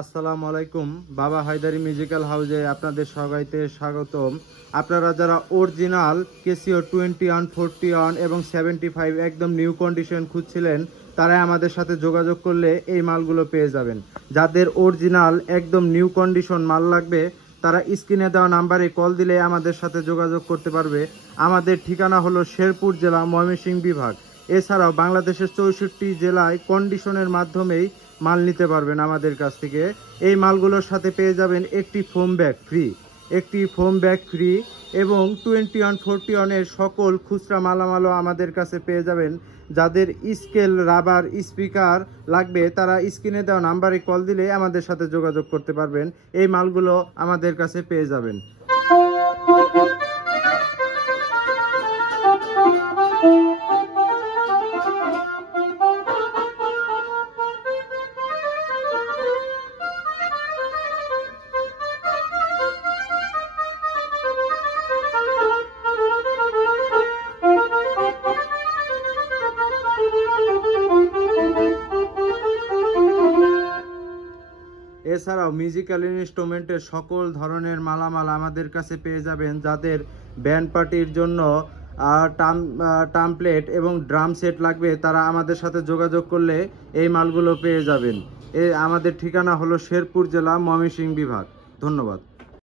আসসালামু আলাইকুম। বাবা হায়দারি মিউজিক্যাল হাউসে আপনাদের সবাইকে স্বাগতম। আপনারা যারা অরিজিনাল কেসিও 21, 41 এবং 75 একদম নিউ কন্ডিশন খুঁজছিলেন, তারাই আমাদের সাথে যোগাযোগ করলে এই মালগুলো পেয়ে যাবেন। যাদের অরিজিনাল একদম নিউ কন্ডিশন মাল লাগবে, তারা স্ক্রিনে দেওয়া নাম্বারে কল দিলে আমাদের সাথে যোগাযোগ করতে পারবে। আমাদের ঠিকানা হলো শেরপুর জেলা, ময়মনসিংহ বিভাগ। এছাড়াও বাংলাদেশের 64 জেলায় কন্ডিশনের মাধ্যমেই মাল নিতে পারবেন আমাদের কাছ থেকে। এই মালগুলোর সাথে পেয়ে যাবেন একটি ফোম ব্যাগ ফ্রি, এবং 21, 41 সকল খুচরা মালামালও আমাদের কাছে পেয়ে যাবেন। যাদের স্কেল, রাবার, স্পিকার লাগবে, তারা স্ক্রিনে দেওয়া নাম্বারে কল দিলে আমাদের সাথে যোগাযোগ করতে পারবেন। এই মালগুলো আমাদের কাছে পেয়ে যাবেন। এছাড়াও মিউজিক্যাল ইনস্ট্রুমেন্টের সকল ধরনের মালামাল আমাদের কাছে পেয়ে যাবেন। যাদের ব্যান্ড পার্টির জন্য টামপ্লেট এবং ড্রাম সেট লাগবে, তারা আমাদের সাথে যোগাযোগ করলে এই মালগুলো পেয়ে যাবেন। আমাদের ঠিকানা হলো শেরপুর জেলা, ময়মনসিংহ বিভাগ। ধন্যবাদ।